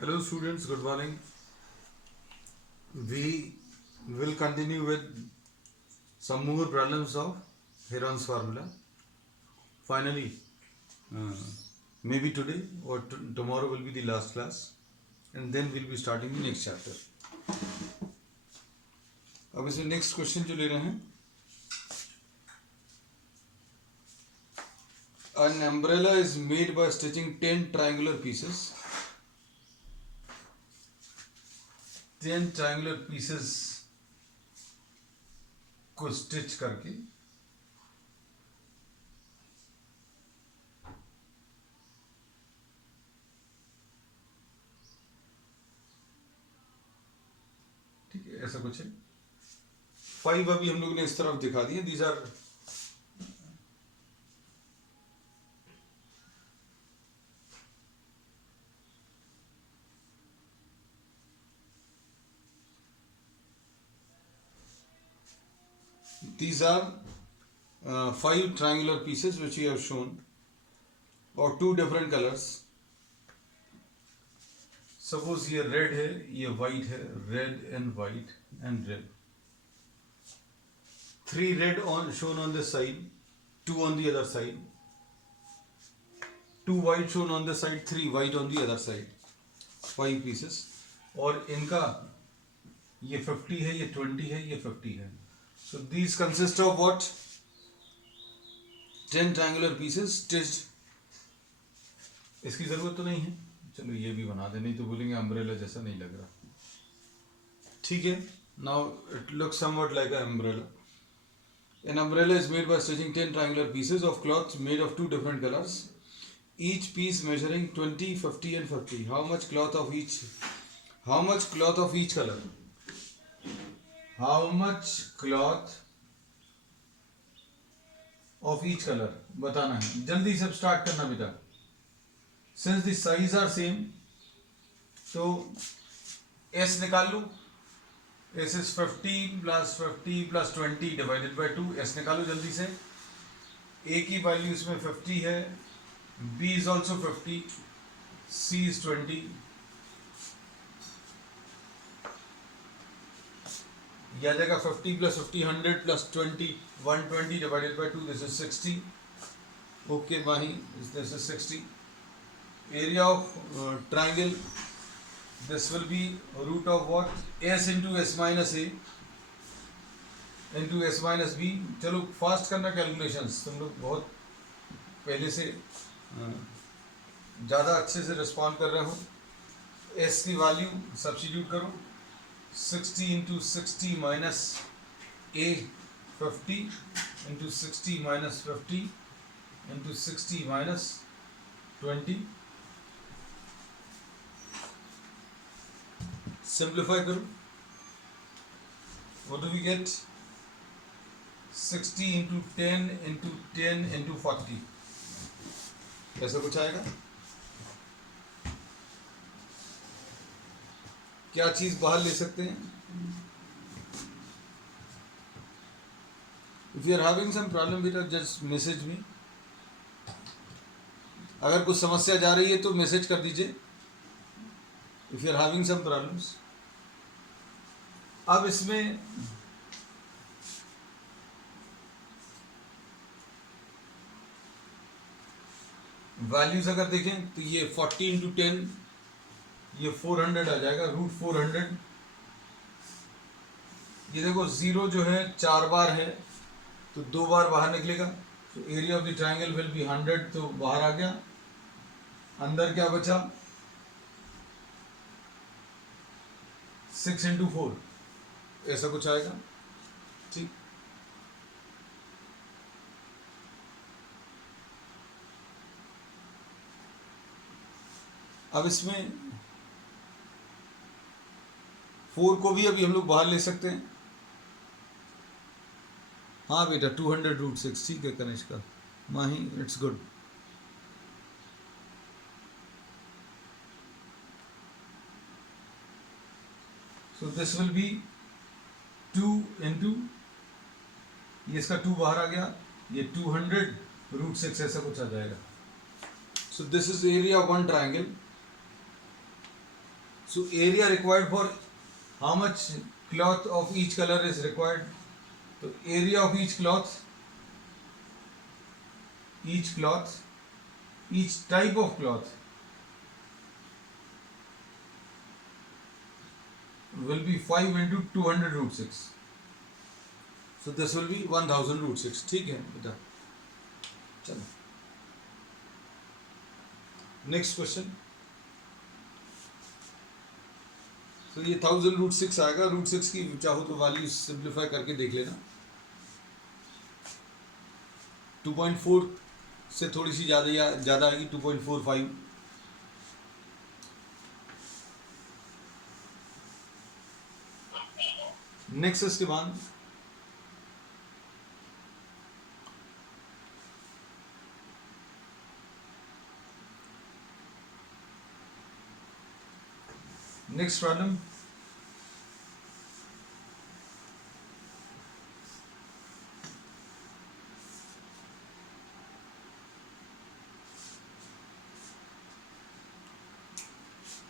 Hello students, good morning. We will continue with some more problems of Heron's formula. Finally, uh, maybe today or tomorrow will be the last class, and then we'll be starting the next chapter. अब इसे next question जो ले रहे हैं, an umbrella is made by stitching 10 triangular pieces. 10 triangular pieces को stitch करके ठीक है, ऐसा कुछ है। 5 अभी हम लोग ने इस तरफ दिखा दिए। These are These are 5 triangular pieces which we have shown, और 2 different colors. Suppose ये red है, ये white है, red and white and red. 3 red shown on this side, 2 on the other side. 2 white shown on this side, 3 white on the other side. 5 pieces. और इनका ये 50 है, ये 20 है, ये 50 है. So these consist of what? 10 triangular pieces stitched. इसकी जरूरत तो नहीं है, चलो ये भी बना दे, नहीं तो बोलेंगे अम्ब्रेला जैसा नहीं लग रहा. ठीक है. Now it looks somewhat like an umbrella. An umbrella is made by stitching 10 triangular pieces of cloth made of 2 different colors, each piece measuring 20, 50 and 50. How much cloth of each color? How much cloth of each color बताना है. जल्दी से start करना बेटा. Since the size are same, तो S निकाल लो. S is 50 plus 20 divided by 2. S निकालो जल्दी से. A की वैल्यू इसमें 50 है, B is also 50, C is 20. यह आ जाएगा 50 plus 50 100 plus 20 120 divided by 2. This is 60. Okay, Mahi, this is 60. Area of triangle, this will be root of what? S into S minus A into S minus B. चलो fast करना calculations. तुम लोग बहुत पहले से ज़्यादा अच्छे से रिस्पॉन्ड कर रहे हो. S की वैल्यू सब्स्टिट्यूट करो. 60 into 60 minus A, 50 into 60 minus 50 into 60 minus 20. Simplify करो. What do we get? 60 into 10 into 10 into 40. ऐसा कुछ आएगा. क्या चीज बाहर ले सकते हैं? If you are having some problem with it, just message me. अगर कुछ समस्या जा रही है तो मैसेज कर दीजिए. If you are having some problems. अब इसमें वैल्यूज अगर देखें तो ये 40 into 10, ये 400 आ जाएगा, रूट 400. ये देखो 0 जो है 4 बार है तो 2 बार बाहर निकलेगा. तो area of the triangle will be 100, तो बाहर आ गया. अंदर क्या बचा? 6 into 4, ऐसा कुछ आएगा. ठीक. अब इसमें 4 को भी अभी हम लोग बाहर ले सकते हैं. हाँ बेटा, 200 रूट 6. ठीक है Kanishka, Mahi, it's good. So this will be 2 into, ये इसका 2 बाहर आ गया, ये 200 रूट 6 ऐसा कुछ आ जाएगा. सो this is area of one triangle. So area required for how much cloth of each color is required? So area of each cloth, each type of cloth will be 5 into 200 root 6. So this will be 1000 root 6. ठीक है बेटा, चलो next question. तो ये 1000 root 6 आएगा. Root 6 की चाहो तो वैल्यू सिंप्लीफाई करके देख लेना. 2.4 से थोड़ी सी ज़्यादा आएगी, 2.45. नेक्स्ट इसके बाद next problem.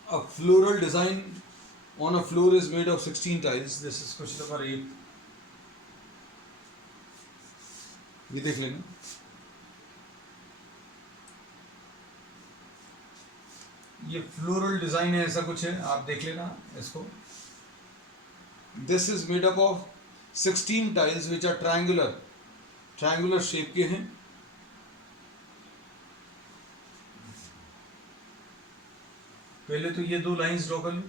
A floral design on a floor is made of 16 tiles. This is question number 8. ये देख लेना. ये फ्लोरल डिजाइन है, ऐसा कुछ है, आप देख लेना इसको. This is made up of 16 tiles which are triangular shape के हैं. पहले तो ये दो लाइंस ड्रॉ कर लो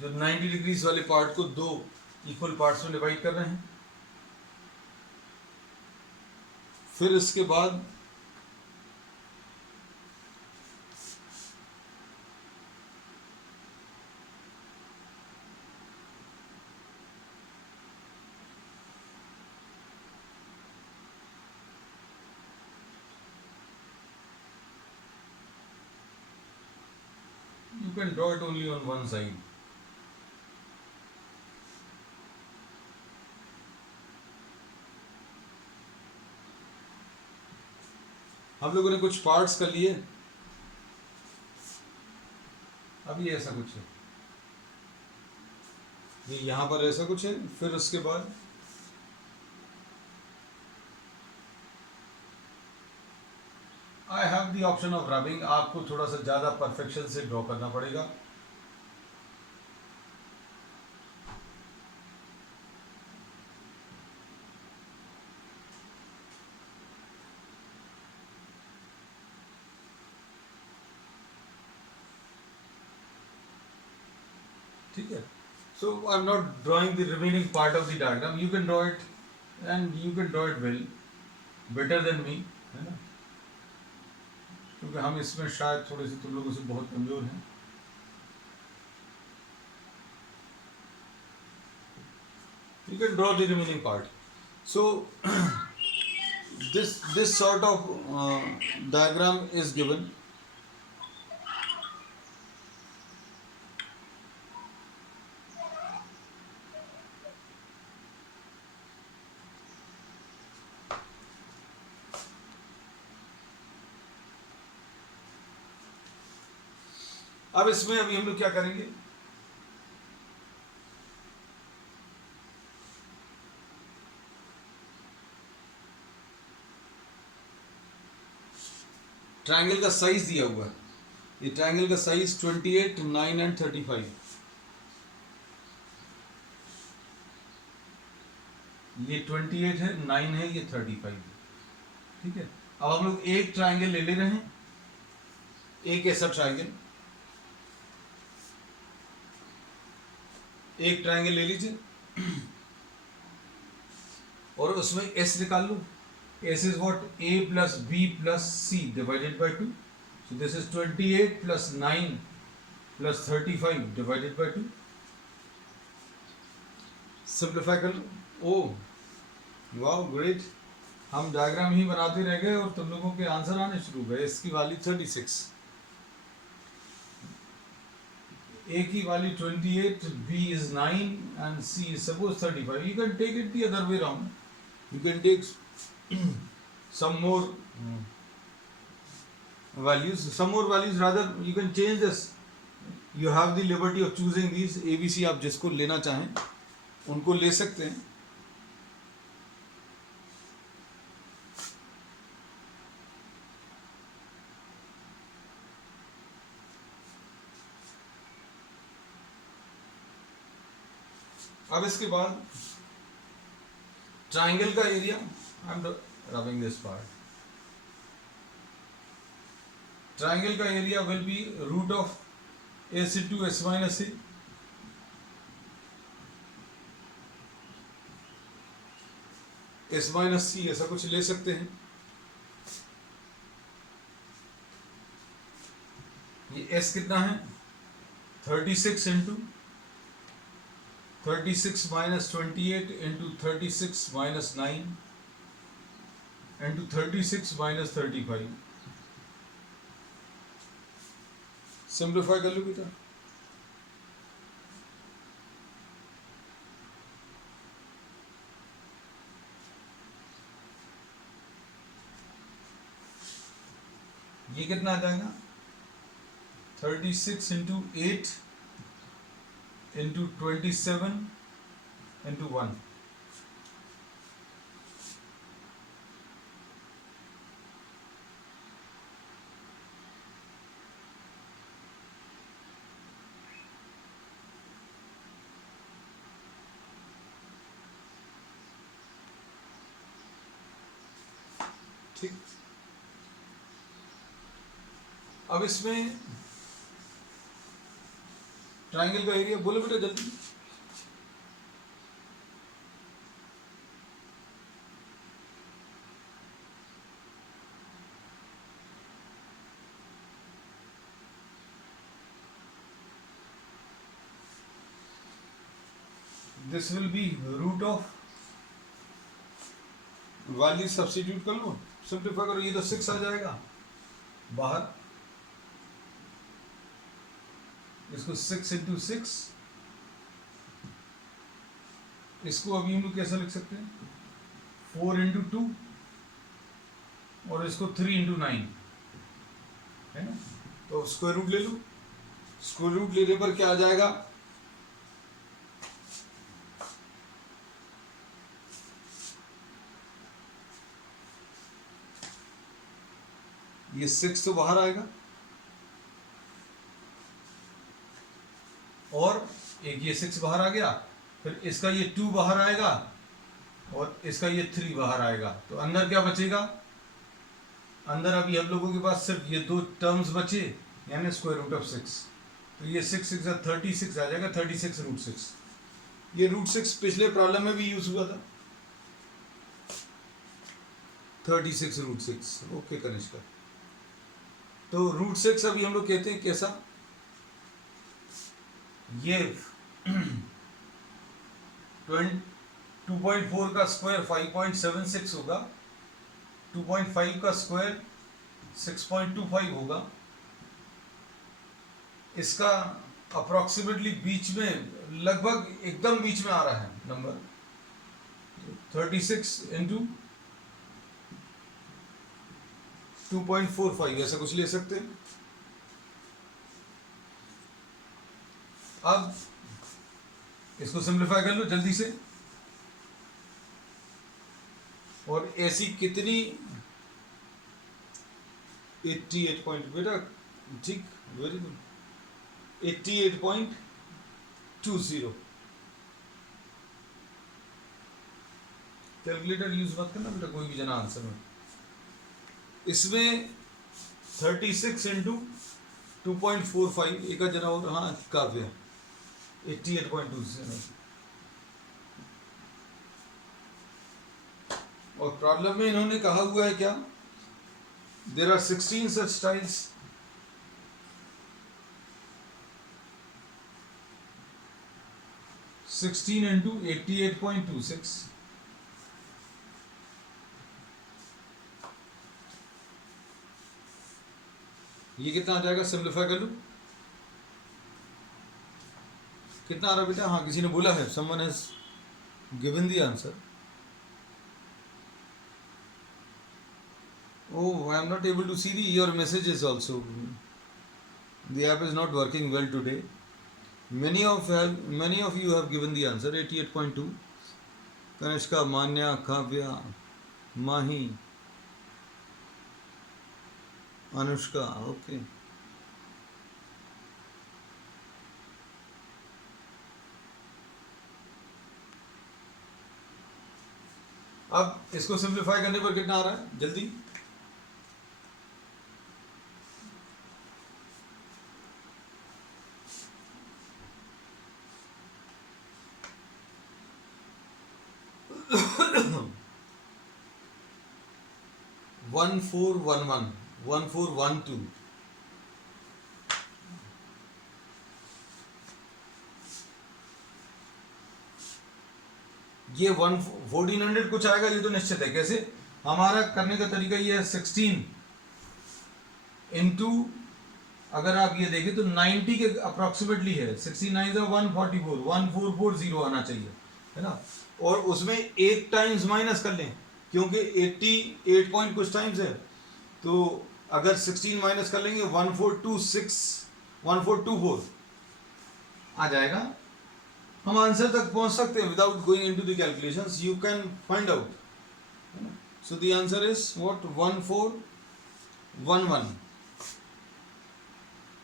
जो 90 डिग्रीज वाले पार्ट को दो इक्वल पार्ट्स में डिवाइड कर रहे हैं. फिर इसके बाद you can draw it only on one side. हम लोगों ने कुछ पार्ट्स कर लिए. अब ये ऐसा कुछ है, ये यहां पर ऐसा कुछ है. फिर उसके बाद I have the option of rubbing. आपको थोड़ा सा ज़्यादा परफेक्शन से ड्रॉ करना पड़ेगा. ठीक है. So I am not drawing the remaining part of the diagram. You can draw it and you can draw it well, better than me, है ना, क्योंकि हम इसमें शायद थोड़े से तुम लोगों से बहुत कमजोर हैं. You can draw the remaining part. So this sort of diagram is given. अब इसमें अभी हम लोग क्या करेंगे, ट्रायंगल का साइज दिया हुआ है. ये ट्रायंगल का साइज 28, 9 एंड 35. ये 28 है, 9 है, ये 35 है. ठीक है. अब हम लोग एक ट्रायंगल ले रहे हैं, एक ऐसा ट्रायंगल, एक ट्रायंगल ले लीजिए और उसमें एस निकाल लो. S is what? A plus B plus C divided by 2. So this is 28 plus 9 plus 35 divided by 2. Simplify कर लो. Oh wow, great. हम डायग्राम ही बनाते रह गए और तुम लोगों के आंसर आने शुरू हो गए. इसकी वैल्यू 36, A की value 28, B is 9 and C is suppose 35. You can take it the other way around. You can take some more values, some more values, rather you can change this, you have the liberty of choosing these ABC, आप जिसको लेना चाहें उनको ले सकते हैं. अब इसके बाद ट्राइंगल का area, I am rubbing this part. Triangle का area will be root of AC to S minus C. S minus C ऐसा कुछ ले सकते हैं. ये S कितना है? 36 into 36 minus 28 into 36 minus 9 into 36 minus 35. Simplify कर लो बेटा. ये कितना आ जाएगा? 36 इंटू 8 इंटू 27 इंटू 1. ठीक. अब इसमें ट्राइंगल का एरिया बोलो बेटा जल्दी. This will be root of, value substitute कर लो, सिंप्लीफाई करो. ये तो 6 आ जाएगा बाहर. इसको 6 इंटू 6, इसको अभी हम लोग कैसा लिख सकते हैं? 4 इंटू 2 और इसको 3 इंटू 9 है ना. तो स्क्वायर रूट ले लो. स्क्वायर रूट लेने पर क्या आ जाएगा? ये 6 तो बाहर आएगा और एक ये 6 बाहर आ गया, फिर इसका ये 2 बाहर आएगा और इसका ये 3 बाहर आएगा. तो अंदर क्या बचेगा? अंदर अभी हम लोगों के पास सिर्फ ये 2 टर्म्स बचे, यानी स्क्वायर रूट ऑफ 6. तो ये 6 6 36 आ जाएगा. 36 रूट 6. ये रूट 6 पिछले प्रॉब्लम में भी यूज हुआ था. 36 रूट 6. ओके कनिष्का. तो रूट 6 अभी हम लोग कहते हैं कैसा? ये 2.4 का स्क्वायर 5.76 होगा. 2.5 का स्क्वायर 6.25 होगा. इसका अप्रोक्सीमेटली बीच में, लगभग एकदम बीच में आ रहा है नंबर. 36 इंटू 2.45 ऐसा कुछ ले सकते हैं. अब इसको सिंप्लीफाई कर लो जल्दी से. और ऐसी कितनी 88 पॉइंट बेटा, ठीक, वेरी गुड. 88.20. कैलकुलेटर यूज मत करना बेटा कोई भी जना आंसर में. इसमें 36 इंटू 2.45 एक जना और, हाँ काव्य 88.20. और प्रॉब्लम में इन्होंने कहा हुआ है क्या? There are 16 such tiles. Sixteen into 88.26. ये कितना आ जाएगा? सिंप्लीफाई कर लो. कितना आ रहा बेटा? हाँ किसी ने बोला है, someone has given the answer. Oh, I am not able to see your messages also. The app is not working well today. Many of you have given the answer. 88.2. Kanishka, Manya, Kavya, Mahi, Anushka. Okay. अब इसको simplify करने पर कितना आ रहा है जल्दी? One four one two. ये 1400 कुछ आएगा, ये तो निश्चित है. कैसे? हमारा करने का तरीका ये है 16 इंटू, अगर आप ये देखें तो 90 के अप्रोक्सीमेटली है. 69 is 144, 1440 आना चाहिए, है ना. और उसमें 8 टाइम्स माइनस कर लें, क्योंकि 88 पॉइंट कुछ टाइम्स है. तो अगर 16 माइनस कर लेंगे 1424 आ जाएगा. हम आंसर तक पहुंच सकते हैं without going into the calculations. You can find out. So the answer is what? 1411.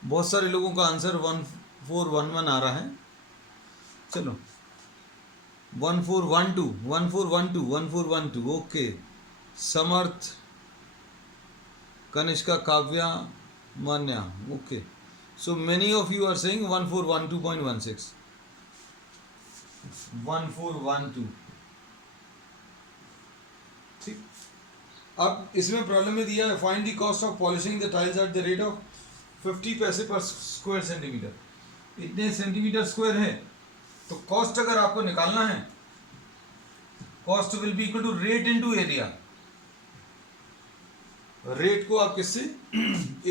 बहुत सारे लोगों का आंसर 1411 आ रहा है. चलो 1412. Okay. Samarth, Kanishka, Kavya, Manya. Okay. So many of you are saying 1412.16. 1412. ठीक. अब इसमें प्रॉब्लम में दिया है find the cost of polishing the tiles at the rate of 50 पैसे पर स्क्वायर सेंटीमीटर. इतने सेंटीमीटर स्क्वायर है, तो कॉस्ट अगर आपको निकालना है, cost will be equal to rate into area. Rate को आप किससे?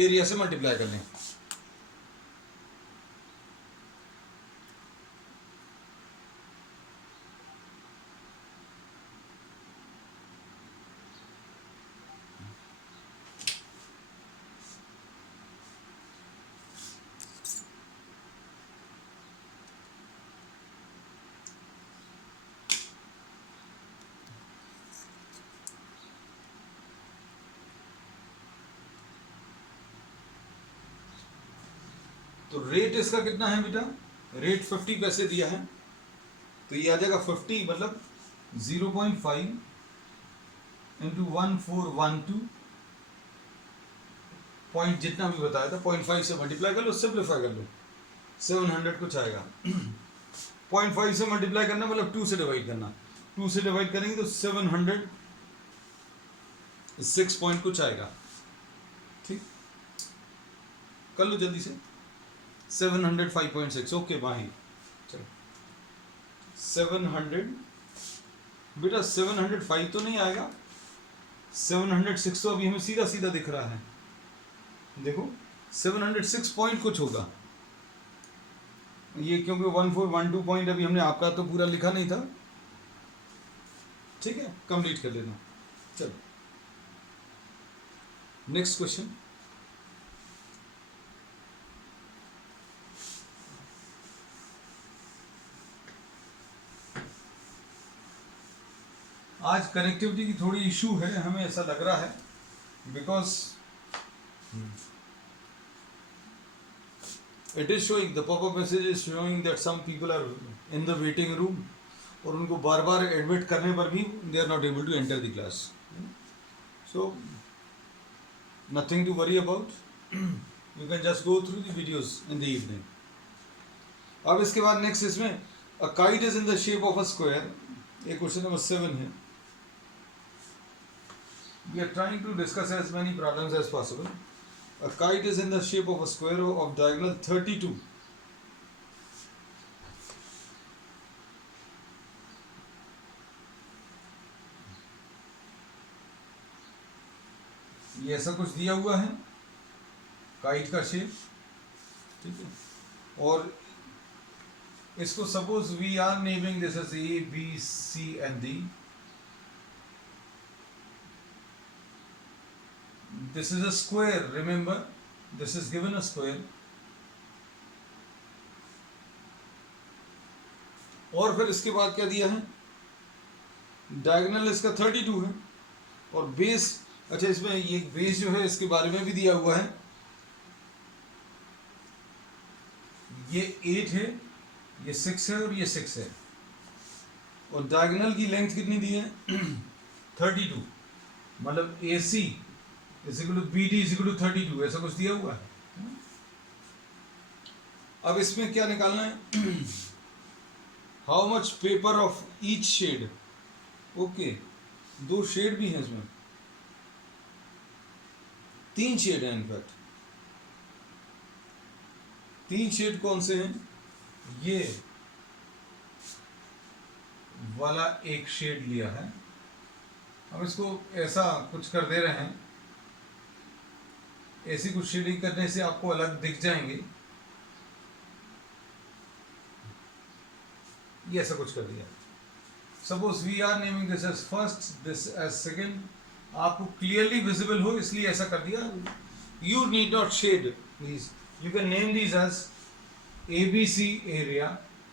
एरिया से मल्टीप्लाई कर लें. तो रेट इसका कितना है बेटा? रेट 50 पैसे दिया है, तो ये आ जाएगा 50 मतलब 0.5 इंटू 1412 पॉइंट जितना भी बताया था 0.5 से मल्टीप्लाई कर लो, सिंप्लीफाई कर लो, 700 कुछ आएगा. 0.5 से मल्टीप्लाई करना मतलब 2 से डिवाइड करना. 2 से डिवाइड करेंगे तो 706 पॉइंट कुछ आएगा. ठीक, कर लो जल्दी से. 705.6. ओके भाई. चलो 700 बेटा 705 तो नहीं आएगा. 706 तो अभी हमें सीधा सीधा दिख रहा है. देखो 706 पॉइंट कुछ होगा ये, क्योंकि 1412 पॉइंट अभी हमने आपका तो पूरा लिखा नहीं था. ठीक है, कंप्लीट कर लेना. चलो नेक्स्ट क्वेश्चन. आज कनेक्टिविटी की थोड़ी इशू है, हमें ऐसा लग रहा है, because it is showing the popup message is showing that some people are in the waiting room, और उनको बार बार एडमिट करने पर भी they are not able to enter the class. So nothing to worry about, you can just go through the videos in the evening. अब इसके बाद नेक्स्ट इसमें a kite is in the shape of a square. ये question number 7 है. We are trying to discuss as many problems as possible. A kite is in the shape of a square of diagonal 32. ये ऐसा कुछ दिया हुआ है kite का shape. ठीक है, और इसको suppose we are naming this as A B C and D. this is a square, remember this is given a square, और फिर इसके बाद क्या दिया है, डायगोनल इसका 32 है, और बेस, अच्छा इसमें ये बेस जो है इसके बारे में भी दिया हुआ है, ये 8 है, ये 6 है और ये 6 है, और डायगोनल की लेंथ कितनी दी है 32, मतलब AC is equal to BD is equal to 32, ऐसा कुछ दिया हुआ है। अब इसमें क्या निकालना है, how much paper of each shade, okay, 2 shade भी हैं इसमें, 3 शेड हैं इनफैक्ट, 3 शेड कौन से हैं, ये वाला एक शेड लिया है, हम इसको ऐसा कुछ कर दे रहे हैं, ऐसी कुछ शेडिंग करने से आपको अलग दिख जाएंगे, ये ऐसा कुछ कर दिया, suppose we are naming this as first, this as second, आपको क्लियरली विजिबल हो इसलिए ऐसा कर दिया, you need not shade please, you can name these as ABC area,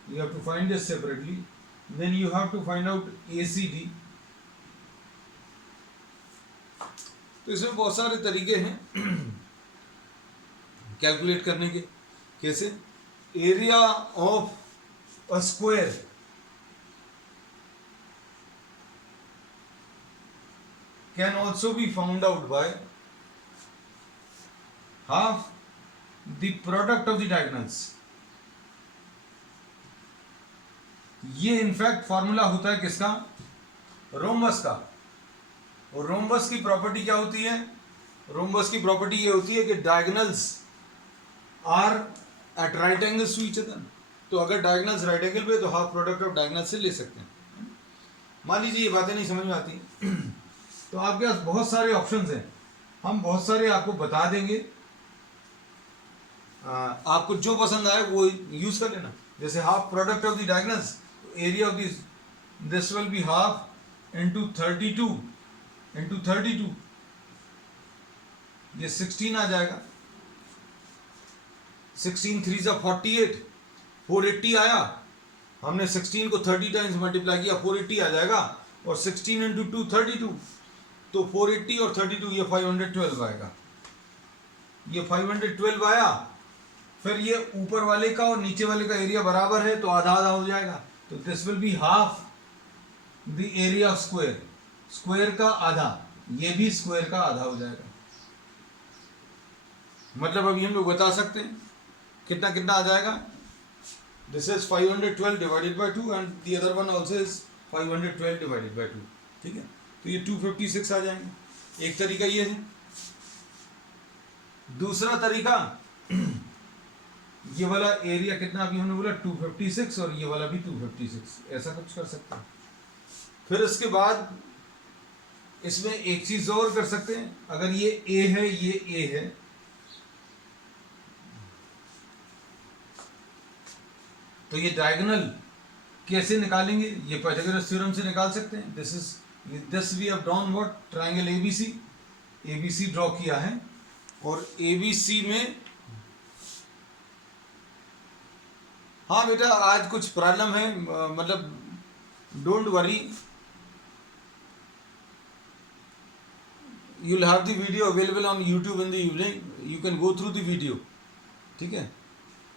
you have to find this separately, then you have to find out ACD, तो इसमें बहुत सारे तरीके हैं कैलकुलेट करने के, कैसे, area of a square can also be found out by half the product of the diagonals, ये इनफैक्ट फॉर्मूला होता है किसका, रोम्बस का, और रोम्बस की प्रॉपर्टी क्या होती है, रोम्बस की प्रॉपर्टी ये होती है कि diagonals are at right angles to each other, तो अगर डायगोनल्स राइट एंगल पे तो हाफ प्रोडक्ट ऑफ डायगोनल से ले सकते हैं। मान लीजिए ये बातें नहीं समझ में आती तो आपके पास बहुत सारे ऑप्शंस हैं, हम बहुत सारे आपको बता देंगे, आपको जो पसंद आए वो यूज कर लेना, जैसे half product of the diagonals, area of this will be half into 32 into 32, ये 16 आ जाएगा, 16 3 जा 48, 480 आया, हमने 16 को 30 टाइम्स मल्टीप्लाई किया, 480 आ जाएगा, और 16 इंटू 2 32, तो 480 और 32 ये 512 आएगा, ये 512 आया, फिर ये ऊपर वाले का और नीचे वाले का एरिया बराबर है तो आधा आधा हो जाएगा, तो this will be half the area of square, square का आधा, ये भी स्क्वायर का आधा हो जाएगा, मतलब अभी हम लोग बता सकते हैं कितना कितना आ जाएगा, this is 512 divided by 2 and the other one also is 512 divided by 2, ठीक है, तो ये 256 आ जाएंगे, एक तरीका ये है। दूसरा तरीका, ये वाला एरिया कितना अभी हमने बोला 256 और ये वाला भी 256, ऐसा कुछ कर सकते हैं। फिर इसके बाद इसमें एक चीज और कर सकते हैं, अगर ये A है, ये A है, तो ये डायगोनल कैसे निकालेंगे, ये पाइथागोरस थ्योरम से निकाल सकते हैं। This we have drawn what, triangle ABC draw किया है, और ABC में, हाँ बेटा आज कुछ प्रॉब्लम है, मतलब don't worry, you will have the video available on YouTube in the evening, you can go through the video, ठीक है।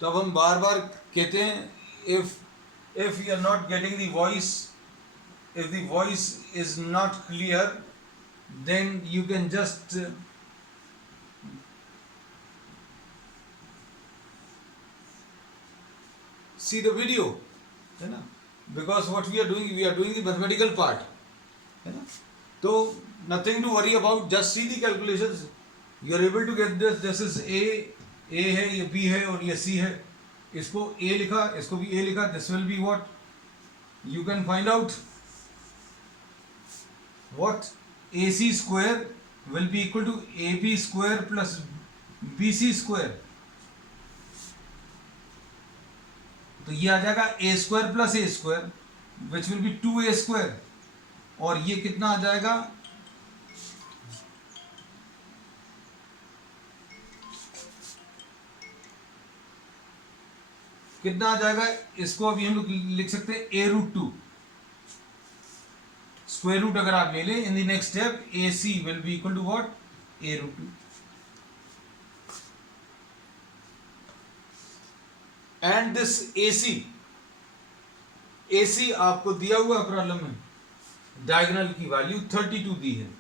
तो अब हम बार बार कहते हैं, if you are not getting the voice, if the voice is not clear, then you can just see the video, है ना, because what we are doing the mathematical part, है ना, तो nothing to worry about, just see the calculations, you are able to get this is A है, ये B है और ये C है, इसको A लिखा, इसको भी A लिखा, this will be what, you can find out what, AC square will be equal to AB square plus BC square, तो ये आ जाएगा A square plus A square which will be 2A square, और ये कितना आ जाएगा कितना आ जाएगा, इसको अभी हम लोग लिख सकते हैं A root two, square root अगर आप ले लें in the next step, A C will be equal to what, A root two. And this A C आपको दिया हुआ प्रॉब्लम में, डायगोनल की वैल्यू 32 दी है।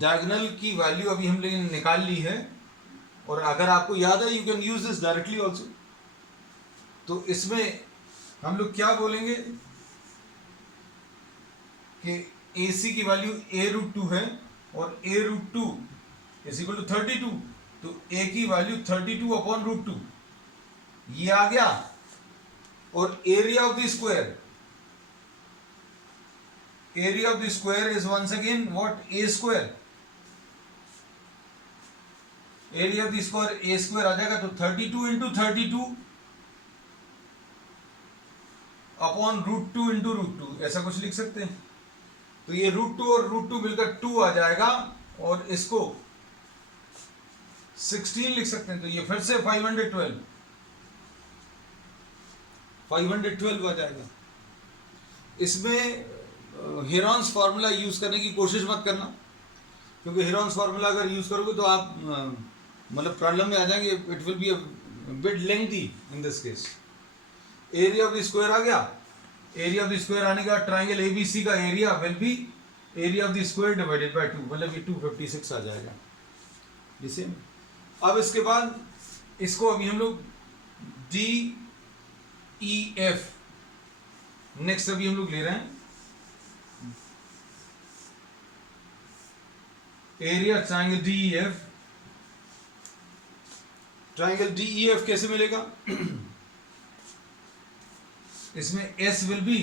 डायगोनल की वैल्यू अभी हम लोगों ने निकाल ली है, और अगर आपको याद है you can use this directly also. तो इसमें हम लोग क्या बोलेंगे कि ए सी की वैल्यू ए रूट टू है, और A root two is equal to 32, तो ए की वैल्यू 32 अपॉन रूट टू, ये आ गया। और area of the square, area of the square is once again what, A square. Area of the square A square आ जाएगा, तो 32 into 32 upon root two into root two, ऐसा कुछ लिख सकते हैं। तो ये रूट टू और रूट टू मिलकर 2 आ जाएगा, और इसको 16 लिख सकते हैं। तो ये फिर से 512 आ जाएगा। इसमें हेरॉन्स फार्मूला यूज करने की कोशिश मत करना, क्योंकि हेरॉन्स फार्मूला अगर यूज करोगे तो आप मतलब प्रॉब्लम में आ जाएंगे, it will be a bit lengthy in this case. Area of the square आ गया, एरिया ऑफ द स्क्वायर आने का ट्राइंगल एबीसी का area will be area of the square divided by 2, मतलब ये 256 आ जाएगा। जिसे अब इसके बाद इसको अभी हम लोग डी ई एफ, नेक्स्ट अभी हम लोग ले रहे हैं area triangle D E F. Triangle D E F कैसे मिलेगा? इसमें S will be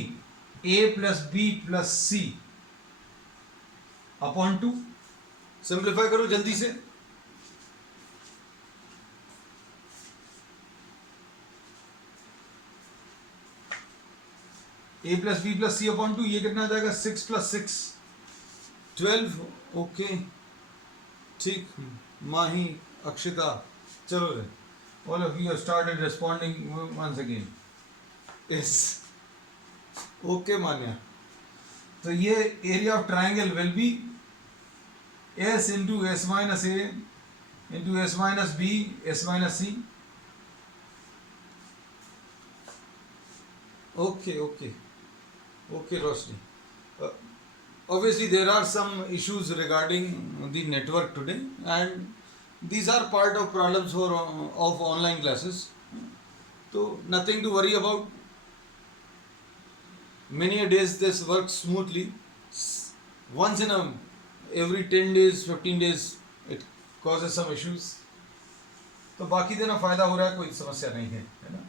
A plus B plus C upon 2। Simplify करो जल्दी से। A plus B plus C upon 2, ये कितना आ जाएगा? 6 प्लस 6 12। ओके ठीक, माही, अक्षिता, चलो रे, all of you started responding once again. इस ओके मान्या। तो ये area of triangle will be S into S minus A into S minus B S minus C. Okay okay okay Roshni, obviously there are some issues regarding the network today, and these are part of problems for of online classes, so nothing to worry about. Many a days this works smoothly. Once in a every 10 days 15 days it causes some issues, तो बाकी देना फायदा हो रहा है, कोई समस्या नहीं है, है ना।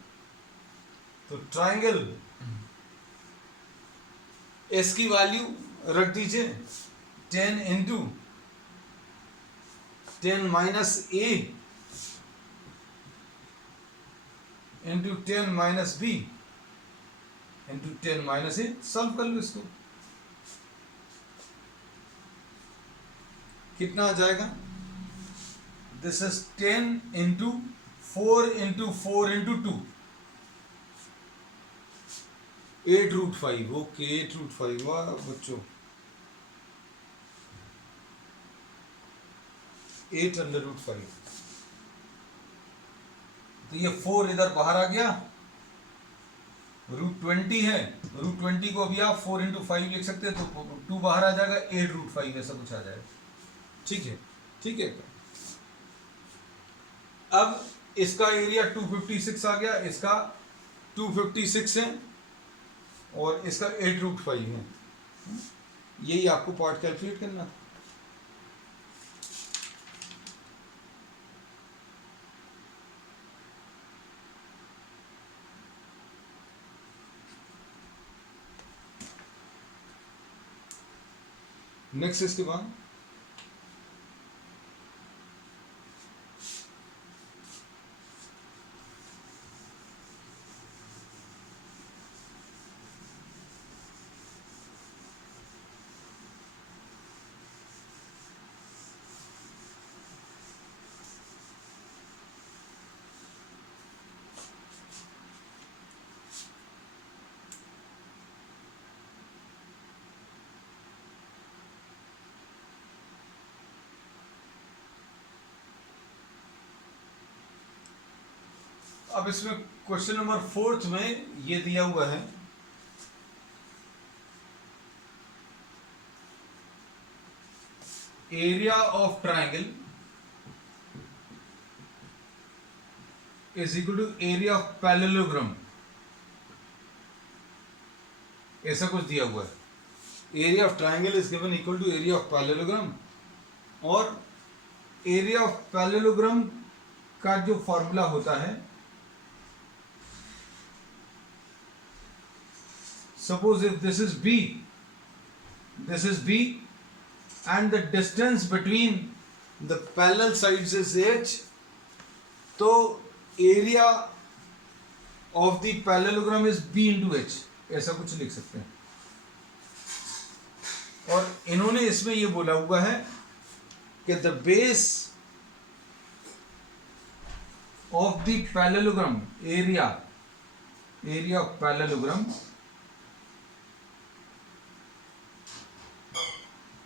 तो ट्राइंगल एस की वैल्यू रख दीजिए 10 into 10 minus A into 10 minus B into 10 minus A. Solve कर लो इसको, कितना आ जाएगा? This is 10 into 4 into 4 into 2, 8 root 5। Okay 8 root 5, वाह बच्चों, 8 अंडर रूट 5। तो ये 4 इधर बाहर आ गया, रूट 20 है, रूट 20 को अभी आप 4 इंटू 5 लिख सकते हैं, तो 2 बाहर आ जाएगा, 8 रूट 5 ऐसा कुछ आ जाएगा। ठीक है ठीक है। अब इसका एरिया 256 आ गया, इसका 256 है, और इसका 8 रूट 5 है। यही आपको पार्ट कैलकुलेट करना था। नेक्स्ट इसके बाद अब इसमें क्वेश्चन नंबर 4 में ये दिया हुआ है, area of triangle is equal to area of parallelogram, ऐसा कुछ दिया हुआ है। Area of triangle is given equal to area of parallelogram, और एरिया ऑफ पैरेललोग्राम का जो फॉर्मूला होता है, suppose if this is b and the distance between the parallel sides is h, तो area of the parallelogram is b into h, ऐसा कुछ लिख सकते हैं। और इन्होंने इसमें ये बोला हुआ है कि the base of the parallelogram, area of parallelogram,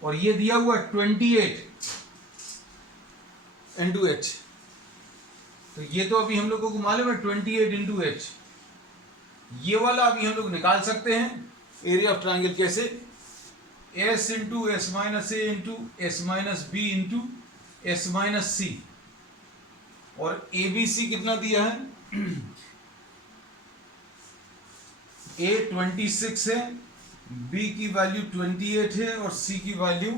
और ये दिया हुआ 28 इंटू एच, तो ये तो अभी हम लोगों को मालूम है 28 इंटू एच, ये वाला अभी हम लोग निकाल सकते हैं एरिया ऑफ ट्राइंगल। कैसे? S into S minus A into S minus B into S minus C, और ए बी सी कितना दिया है? ए 26 है, बी की वैल्यू 28 है, और सी की वैल्यू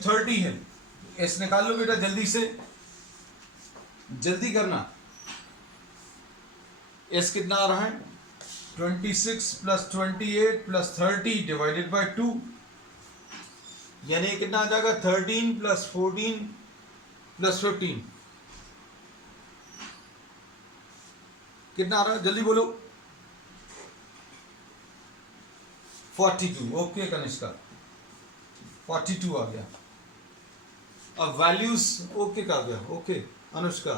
30 है। एस निकाल लो बेटा जल्दी से, जल्दी करना। एस कितना आ रहा है? 26 प्लस 28 प्लस 30 डिवाइडेड बाय 2, यानी कितना आ जाएगा? 13 प्लस 14 प्लस 15, कितना आ रहा है? जल्दी बोलो। 42। ओके कनिष्का, 42 आ गया। अब वैल्यूज ओके का आ गया। ओके अनुष्का,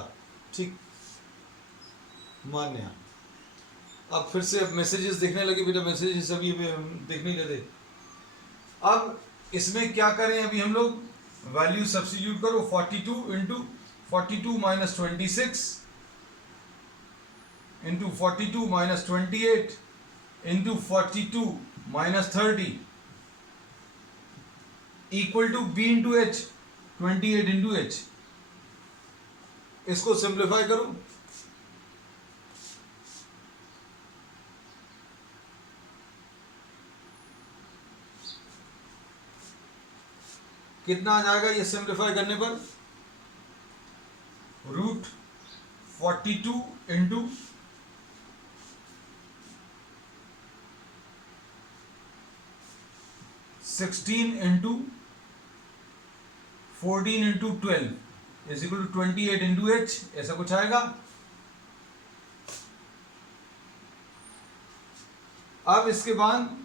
ठीक, मान्या। अब फिर से मैसेजेस देखने लगे बेटा, मैसेजेस अभी देखने लगे। अब इसमें क्या करें? अभी हम लोग वैल्यू सब्स्टिट्यूट करो। 42 into 42 minus 26 into 42 minus 28 into 42 minus 30 equal to B into H, 28 into H. इसको सिंप्लीफाई करो। कितना आ जाएगा ये सिंप्लीफाई करने पर? Root 42 into 16 into 14 into 12 is equal to 28 into H, ऐसा कुछ आएगा। अब इसके बाद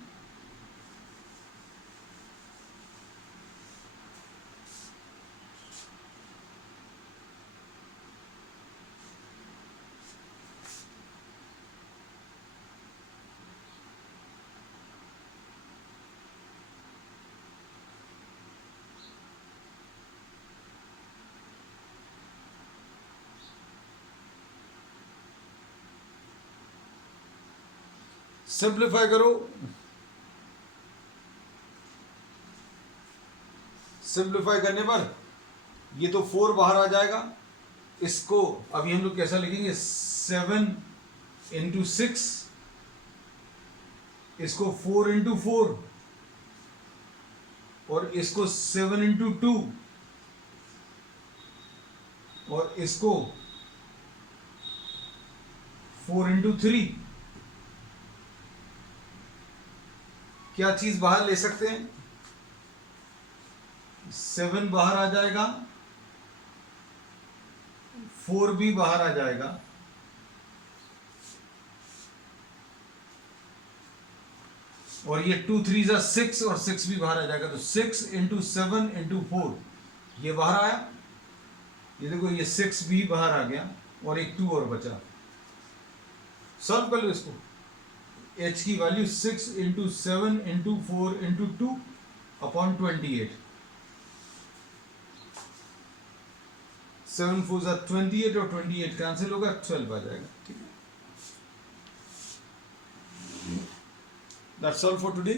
सिंप्लीफाई करो। सिंप्लीफाई करने पर ये तो 4 बाहर आ जाएगा। इसको अभी हम लोग कैसा लिखेंगे? 7 इंटू 6, इसको 4 इंटू 4, और इसको 7 इंटू 2, और इसको 4 इंटू 3। क्या चीज बाहर ले सकते हैं? 7 बाहर आ जाएगा, 4 भी बाहर आ जाएगा, और ये 2 3 जा 6, और 6 भी बाहर आ जाएगा। तो 6 इंटू 7 इंटू 4 ये बाहर आया। ये देखो ये 6 भी बाहर आ गया, और एक 2 और बचा। सॉल्व कर लो इसको। h की value 6 into 7 into 4 into 2 upon 28। 7 4 ज़ा 28 और 28 कैंसिल होगा, 12 आ जाएगा। ठीक है, दैट्स ऑल फॉर टुडे।